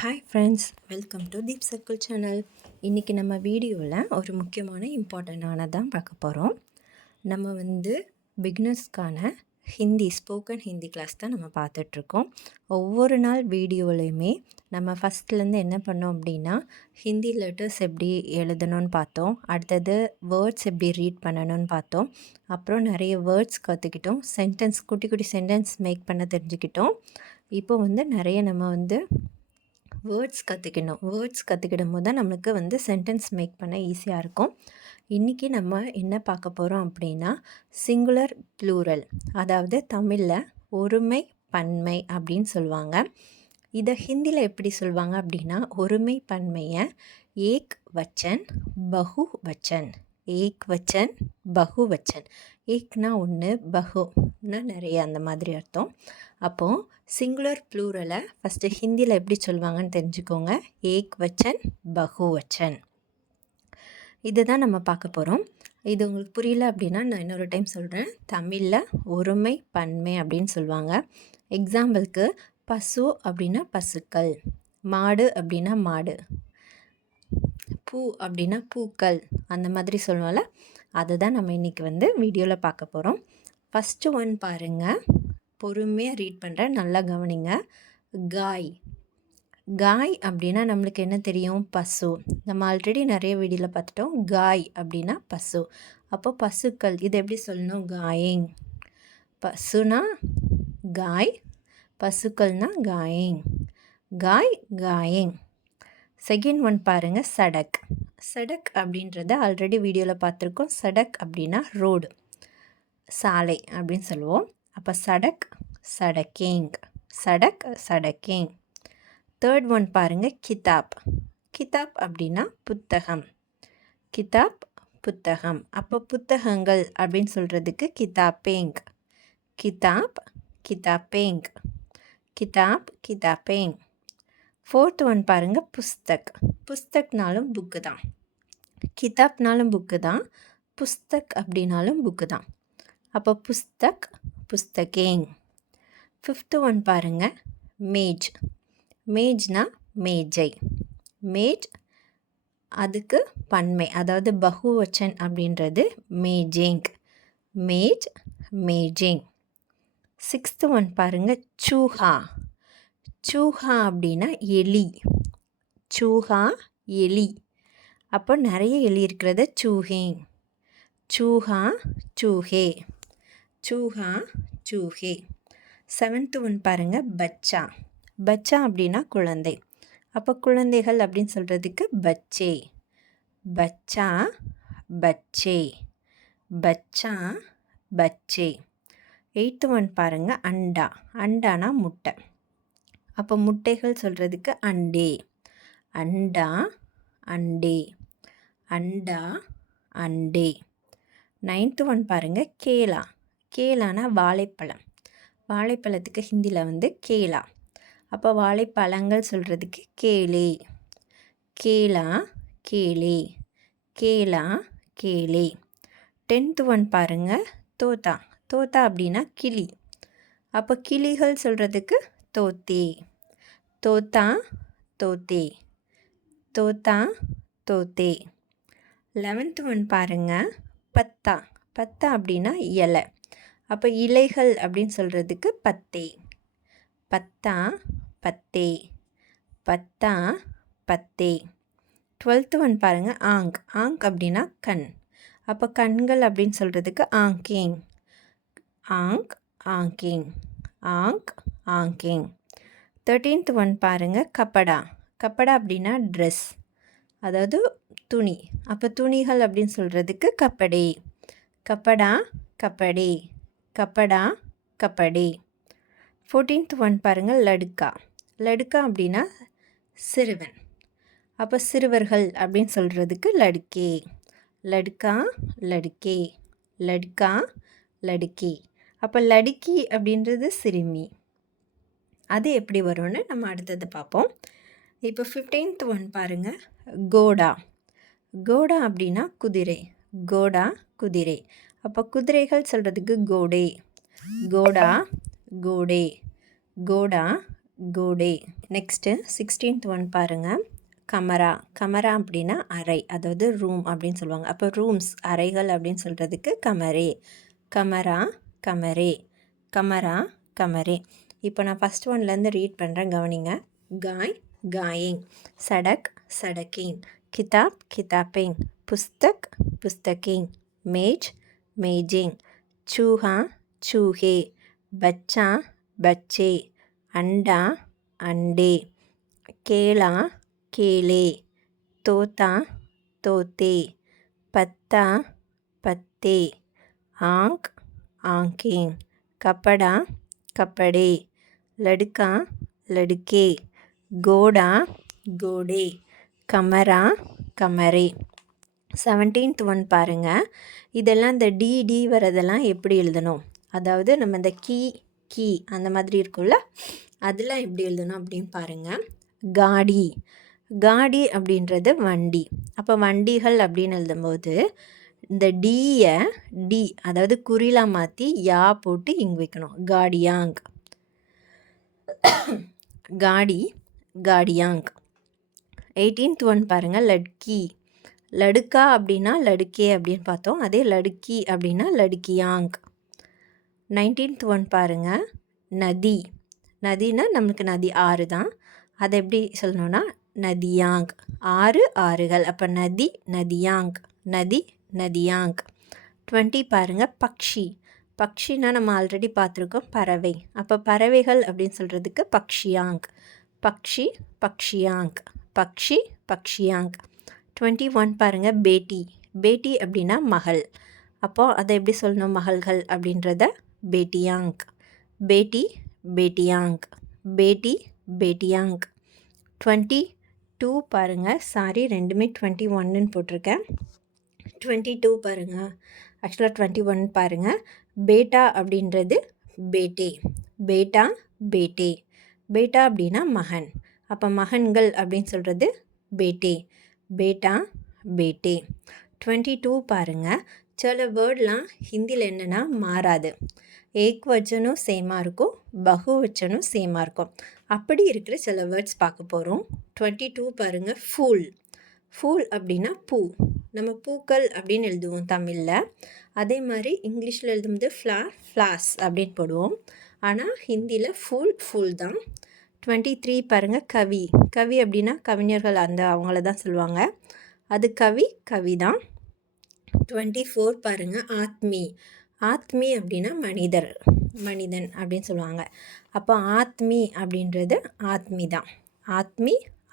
Hi friends, welcome to Deep circle channel. இன்றைக்கி நம்ம வீடியோவில் ஒரு முக்கியமான இம்பார்ட்டண்ட்டானதான் பார்க்க போகிறோம். நம்ம பிகினர்ஸ்க்கான ஸ்போக்கன் ஹிந்தி கிளாஸ் தான் நம்ம பார்த்துட்ருக்கோம். ஒவ்வொரு நாள் வீடியோலையுமே நம்ம ஃபஸ்ட்லேருந்து என்ன பண்ணோம் அப்படின்னா, ஹிந்தி லெட்டர்ஸ் எப்படி எழுதணும்னு பார்த்தோம். அடுத்தது வேர்ட்ஸ் எப்படி ரீட் பண்ணணும்னு பார்த்தோம். அப்புறம் நிறைய வேர்ட்ஸ் கற்றுக்கிட்டோம். குட்டி குட்டி சென்டென்ஸ் மேக் பண்ண தெரிஞ்சுக்கிட்டோம். இப்போ நிறைய நம்ம வேர்ட்ஸ் கற்றுக்கிடும் போது தான் நம்மளுக்கு சென்டென்ஸ் மேக் பண்ண ஈஸியாக இருக்கும். இன்றைக்கி நம்ம என்ன பார்க்க போகிறோம் அப்படின்னா, சிங்குலர் ப்ளூரல், அதாவது தமிழில் ஒருமை பன்மை அப்படின்னு சொல்லுவாங்க. இதை ஹிந்தியில் எப்படி சொல்லுவாங்க அப்படின்னா, ஒருமை பன்மையை ஏக் வச்சன் பஹு வச்சன், ஏக் வச்சன் பஹு வச்சன். ஏக்னா ஒன்று, பஹுன்னா நிறைய, அந்த மாதிரி அர்த்தம். அப்போது சிங்குலர் ப்ளூரலை ஃபஸ்ட்டு ஹிந்தியில் எப்படி சொல்லுவாங்கன்னு தெரிஞ்சுக்கோங்க. ஏக் வச்சன் பஹு வச்சன், இதை தான் நம்ம பார்க்க போகிறோம். இது உங்களுக்கு புரியல அப்படின்னா நான் இன்னொரு டைம் சொல்கிறேன். தமிழில் ஒருமை பன்மை அப்படின்னு சொல்லுவாங்க. எக்ஸாம்பிளுக்கு பசு அப்படின்னா பசுக்கள், மாடு அப்படின்னா மாடு, பூ அப்படின்னா பூக்கள், அந்த மாதிரி சொல்லுவோம்ல, அதை தான் நம்ம இன்றைக்கி வீடியோவில் பார்க்க போகிறோம். ஃபஸ்ட்டு ஒன் பாருங்கள், பொறுமையாக ரீட் பண்ணுறேன், நல்லா கவனிங்க. காய். காய் அப்படின்னா நம்மளுக்கு என்ன தெரியும்? பசு. நம்ம ஆல்ரெடி நிறைய வீடியோவில் பார்த்துட்டோம். காய் அப்படின்னா பசு. அப்போ பசுக்கள், இது எப்படி சொல்லணும்? காயிங். பசுனா காய், பசுக்கள்னா காயிங். காய் காயிங். செகண்ட் ஒன் பாருங்கள், சடக். சடக் அப்படின்றத ஆல்ரெடி வீடியோவில் பார்த்துருக்கோம். சடக் அப்படின்னா ரோடு, சாலை அப்படின்னு சொல்லுவோம். அப்போ சடக் சடக்கிங், சடக் சடக்கிங். தேர்ட் ஒன் பாருங்கள், கிதாப். கிதாப் அப்படின்னா புத்தகம், கிதாப் புத்தகம். அப்போ புத்தகங்கள் அப்படின்னு சொல்கிறதுக்கு கிதாப்பேங், கிதாப் கிதாப்பேங், கிதாப் கிதாப்பேங். ஃபோர்த் ஒன் பாருங்கள், புஸ்தக். புஸ்தக்னாலும் புக்கு தான், கிதாப்னாலும் புக்கு தான், புஸ்தக் அப்படின்னாலும் புக்கு தான். அப்போ புஸ்தக் புஸ்தகேங். ஃபிஃப்த்து ஒன் பாருங்கள், மேஜ். மேஜ்னா மேஜை, மேஜ் அதுக்கு பன்மை, அதாவது பஹுவச்சன் அப்படின்றது மேஜேங், மேஜ் மேஜேங். சிக்ஸ்த்து ஒன் பாருங்கள், சூஹா. சூஹா அப்படின்னா எலி, சூஹா எலி. அப்போ நிறைய எலி இருக்கிறத சூஹேங், சூஹா சூஹே, சூஹா சூஹே. செவன்த்து ஒன் பாருங்கள், பச்சா. பச்சா அப்படின்னா குழந்தை. அப்போ குழந்தைகள் அப்படின்னு சொல்கிறதுக்கு பச்சே, பச்சா பச்சே, பச்சா பச்சே. எயித்து ஒன் பாருங்கள், அண்டா. அண்டானா முட்டை. அப்போ முட்டைகள் சொல்கிறதுக்கு அண்டே, அண்டா அண்டே, அண்டா அண்டே. நைன்த்து ஒன் பாருங்கள், கேலா. கேலானா வாழைப்பழம். வாழைப்பழத்துக்கு ஹிந்தியில் கேலா. அப்போ வாழைப்பழங்கள் சொல்கிறதுக்கு கேலே, கேலா கேலே, கேலா கேலே. டென்த்து ஒன் பாருங்கள், தோத்தா. தோத்தா அப்படின்னா கிளி. அப்போ கிளிகள் சொல்கிறதுக்கு தோத்தே, தோத்தா தோத்தே, தோத்தா தோத்தே. 11th ஒன் பாருங்கள், பத்தா. பத்தா அப்படின்னா இலை. அப்போ இலைகள் அப்படின்னு சொல்கிறதுக்கு பத்தே, பத்தா பத்தே, பத்தா பத்தே. 12th ஒன் பாருங்கள், ஆங். ஆங் அப்படின்னா கண். அப்போ கண்கள் அப்படின்னு சொல்கிறதுக்கு ஆங்கேங், ஆங் ஆங்கேங், ஆங் ஆங்கேங். 13th ஒன் பாருங்கள், கப்படா. கப்படா அப்படின்னா ட்ரெஸ், அதாவது துணி. அப்போ துணிகள் அப்படின்னு சொல்கிறதுக்கு கப்படே, கப்படா கப்படே, கப்படா கப்படே. 14th ஒன் பாருங்கள், லடுக்கா. லடுக்கா அப்படின்னா சிறுவன். அப்போ சிறுவர்கள் அப்படின்னு சொல்கிறதுக்கு லடுக்கே, லடுக்கா லடுக்கே, லடுக்கா லடுக்கே. அப்போ லடுக்கி அப்படின்றது சிறுமி. அது எப்படி வரும்னு நம்ம அடுத்தது பார்ப்போம். இப்போ 15th ஒன் பாருங்கள், கோடா. கோடா அப்படின்னா குதிரை, கோடா குதிரை. அப்போ குதிரைகள் சொல்கிறதுக்கு கோடே, கோடா கோடே, கோடா கோடே. நெக்ஸ்ட்டு 16th ஒன் பாருங்கள். கமரா. கமரா அப்படின்னா அறை, அதாவது ரூம் அப்படின்னு சொல்லுவாங்க. அப்போ ரூம்ஸ் அறைகள் அப்படின்னு சொல்கிறதுக்கு கமரே. கமரா கமரே. கமரா கமரே. இப்போ நான் ஃபஸ்ட் ஒன்லேருந்து ரீட் பண்ணுறேன், கவனிங்க. காய் காயிங், சடக் சடக்கிங், கிதாப் கிதாபிங், புஸ்தக் புஸ்தகிங், மேஜ் மேஜிங், चूहा चूहे, बच्चा बच्चे, अंडा अंडे, केला केले, तोता तोते, पत्ता पत्ते, आंख आंखें, कपड़ा कपड़े, लड़का लड़के, घोड़ा घोड़े, कमरा कमरे. 17th ஒன் பாருங்கள். இதெல்லாம் இந்த டி வரதெல்லாம் எப்படி எழுதணும், அதாவது நம்ம இந்த கீ அந்த மாதிரி இருக்கும்ல, அதெல்லாம் எப்படி எழுதணும் அப்படின்னு பாருங்கள். காடி. காடி அப்படின்றது வண்டி. அப்போ வண்டிகள் அப்படின்னு எழுதும்போது இந்த டி அதாவது குறிலாம் மாற்றி யா போட்டு இங்கே வைக்கணும். காடியாங். காடி காடியாங். 18th ஒன் பாருங்கள். லட்கி. லடுக்கா அப்படின்னா லடுக்கே அப்படின்னு பார்த்தோம். அதே லடுக்கி அப்படின்னா லடுக்கியாங். 19th ஒன் பாருங்கள். நதி. நதினா நம்மளுக்கு நதி ஆறு தான். அதை எப்படி சொல்லணும்னா நதியாங். ஆறுகள். அப்போ நதி நதியாங், நதி நதியாங். 20 பாருங்கள். பக்ஷி. பக்ஷினா நம்ம ஆல்ரெடி பார்த்துருக்கோம், பறவை. அப்போ பறவைகள் அப்படின்னு சொல்கிறதுக்கு பக்ஷியாங். பக்ஷி பக்ஷியாங், பக்ஷி பக்ஷியாங். 21 பாருங்கள். பேட்டி. பேட்டி அப்படின்னா மகள். அப்போது அதை எப்படி சொல்லணும், மகள்கள் அப்படின்றத பேட்டியாங். பேட்டி பேட்டியாங், பேட்டி பேட்டியாங். 22 பாருங்கள். சாரி, ரெண்டுமே 21ன்னு போட்டிருக்கேன். 22 பாருங்கள். ஆக்சுவலாக 21 பாருங்கள். பேட்டா அப்படின்றது பேட்டே. பேட்டா பேட்டே. பேட்டா அப்படின்னா மகன். அப்போ மகன்கள் அப்படின்னு சொல்கிறது பேட்டே. பேட்டா பேட்டே. 22 பாருங்கள். சில வேர்ட்லாம் ஹிந்தியில் என்னென்னா மாறாது. ஏக் வச்சனும் சேமாக இருக்கும், பகு வச்சனும் சேமாக இருக்கும். அப்படி இருக்கிற சில வேர்ட்ஸ் பார்க்க போகிறோம். 22 பாருங்கள். ஃபூல். ஃபூல் அப்படின்னா பூ. நம்ம பூக்கள் அப்படின்னு எழுதுவோம் தமிழில். அதே மாதிரி இங்கிலீஷில் எழுதும்போது ஃப்ளாஸ் அப்படின்னு போடுவோம். ஆனால் ஹிந்தியில் ஃபூல் தான். 23 பாருங்கள். கவி. கவி அப்படின்னா கவிஞர்கள், அந்த அவங்கள தான் சொல்லுவாங்க. அது கவி தான். 24 பாருங்கள். ஆத்மி. ஆத்மி அப்படின்னா மனிதன் அப்படின்னு சொல்லுவாங்க. அப்போ ஆத்மி அப்படின்றது ஆத்மி தான்.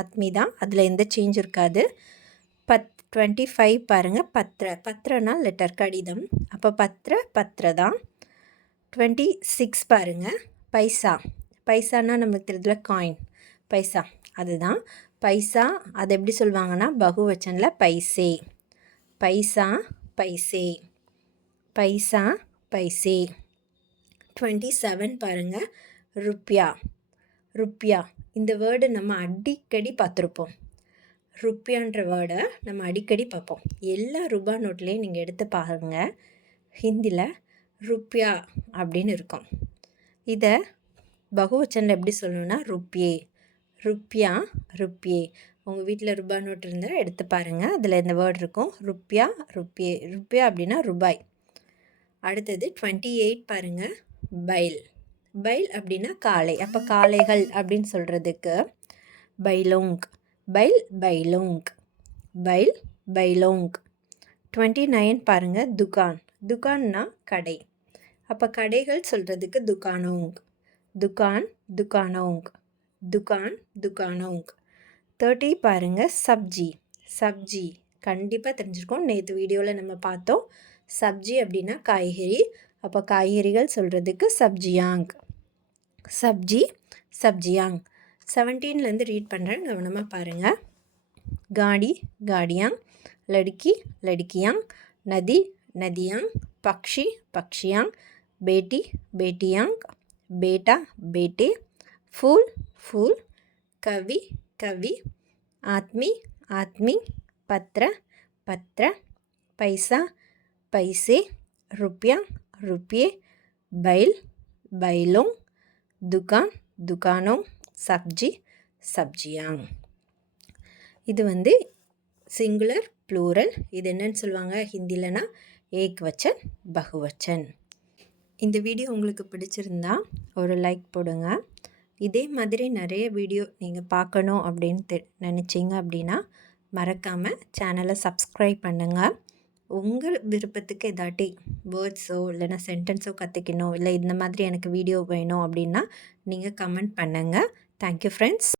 ஆத்மி தான். அதில் எந்த சேஞ்ச் இருக்காது. 25 பாருங்கள். பத்திரனா லெட்டர், கடிதம். அப்போ பத்திர தான். 26 பாருங்கள். பைசா. பைசானா நமக்கு தெரியுதுல, காயின், பைசா, அதுதான் பைசா. அது எப்படி சொல்லுவாங்கன்னா பகுவச்சனில் பைசே. பைசா பைசே. பைசா பைசே. 27 பாருங்கள். ருப்பியா. இந்த வேர்டு நம்ம அடிக்கடி பார்த்துருப்போம். ருப்பியான்ற வேர்டை நம்ம அடிக்கடி பார்ப்போம். எல்லா ரூபா நோட்லேயும் நீங்கள் எடுத்து பாருங்கள், ஹிந்தியில் ருப்பியா அப்படின்னு இருக்கும். இதை பகுவச்சனில் எப்படி சொல்லணும்னா ருப்பியா. உங்கள் வீட்டில் ரூபா நோட்டு இருந்தால் எடுத்து பாருங்கள், அதில் இந்த வேர்டு இருக்கும். ருப்பியா அப்படின்னா ரூபாய். அடுத்தது 28 பாருங்கள். பைல் அப்படின்னா காளை. அப்போ காளைகள் அப்படின்னு சொல்கிறதுக்கு பைலோங். பைலோங். 29 பாருங்கள். துகான்னா கடை. அப்போ கடைகள் சொல்கிறதுக்கு துகானோங். 30 பாருங்கள். சப்ஜி கண்டிப்பாக தெரிஞ்சிருக்கோம். நேற்று வீடியோவில் நம்ம பார்த்தோம். சப்ஜி அப்படின்னா காய்கறி. அப்போ காய்கறிகள் சொல்கிறதுக்கு சப்ஜியாங். 17லேருந்து ரீட் பண்ணுறேன், கவனமாக பாருங்கள். காடி காடியாங், லடுக்கி லடுக்கியாங், நதி நதியாங், பக்ஷி பக்ஷியாங், பேட்டி பேட்டியாங், பேட்டா பேட்டே, फूल कवि, आत्मी, पत्र, पैसा पैसे, रुपये, बैलों, दुकानों, सब्जी சப்ஜியாங். இது வந்து சிங்குலர், ப்ளூரல். இது என்னன்னு சொல்லுவாங்க ஹிந்திலனா ஏக்வச்சன், பகுவச்சன். இந்த வீடியோ உங்களுக்கு பிடிச்சிருந்தா ஒரு லைக் போடுங்க. இதே மாதிரி நிறைய வீடியோ நீங்கள் பார்க்கணும் அப்படின்னு நினச்சிங்க அப்படின்னா மறக்காமல் சேனலை சப்ஸ்கிரைப் பண்ணுங்கள். உங்கள் விருப்பத்துக்கு ஏதாட்டி வேர்ட்ஸோ இல்லைன்னா சென்டென்ஸோ கற்றுக்கணும், இல்லை இந்த மாதிரி எனக்கு வீடியோ வேணும் அப்படின்னா நீங்கள் கமெண்ட் பண்ணுங்கள். Thank you friends.